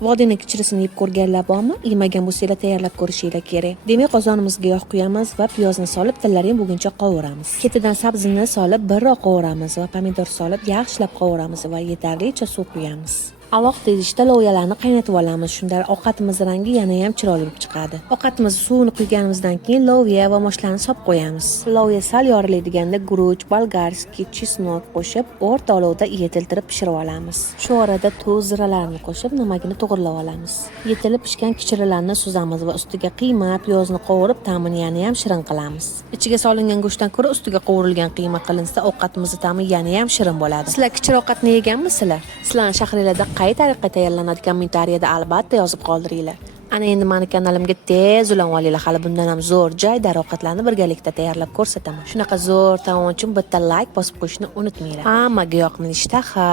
Vodiyni kichirisini yeb ko'rganlar bormi? Yemagan bo'lsanglar tayyorlab ko'rishinglar kerak. Demak, qozonimizga yog' quyamiz va piyozni solib, tillari bo'lguncha qovuramiz. Ketidan sabzini solib, birroq qovuramiz va pomidor solib, yaxshilab qovuramiz va yetarlicha suv quyamiz. Alohida idishda loviyalarni qaynatib olamiz. Shunda ovqatimizning rangi yana ham chiroyli bo'lib chiqadi. Ovqatimiz suvini quyganimizdan keyin loviya va moshlarni solib qo'yamiz. Loviya sal yorilaydiganda guruch, bolgarskiy, chesnok qo'shib, o'rta olovda yetiltirib pishirib olamiz. Shu orada tuz, ziralarni qo'shib, namagini to'g'irlab olamiz. Yetilib pishgan kichirilarni suzamiz va ustiga qiyma, piyozni qovurib, ta'mini yana ham shirin qilamiz. Ichiga solingan go'shtdan ko'ra ustiga qovurilgan qiyma qilinsa, ovqatimizning ta'mi yana ham shirin bo'ladi. Sizlar kichir ovqatni yeganmisizlar? Sizlarning shahringlarda qay tariqa tayyorlanadi, kommentariyada albatta yozib qoldiringlar. Ana endi meni kanalimga tez ulanib olinglar. Hali bundan ham zo'r joydar ovqatlarni birgalikda tayyorlab ko'rsataman. Shunaqa zo'r taom uchun bitta like bosib qo'yishni unutmanglar. Hammaga yoqimli ishtaha.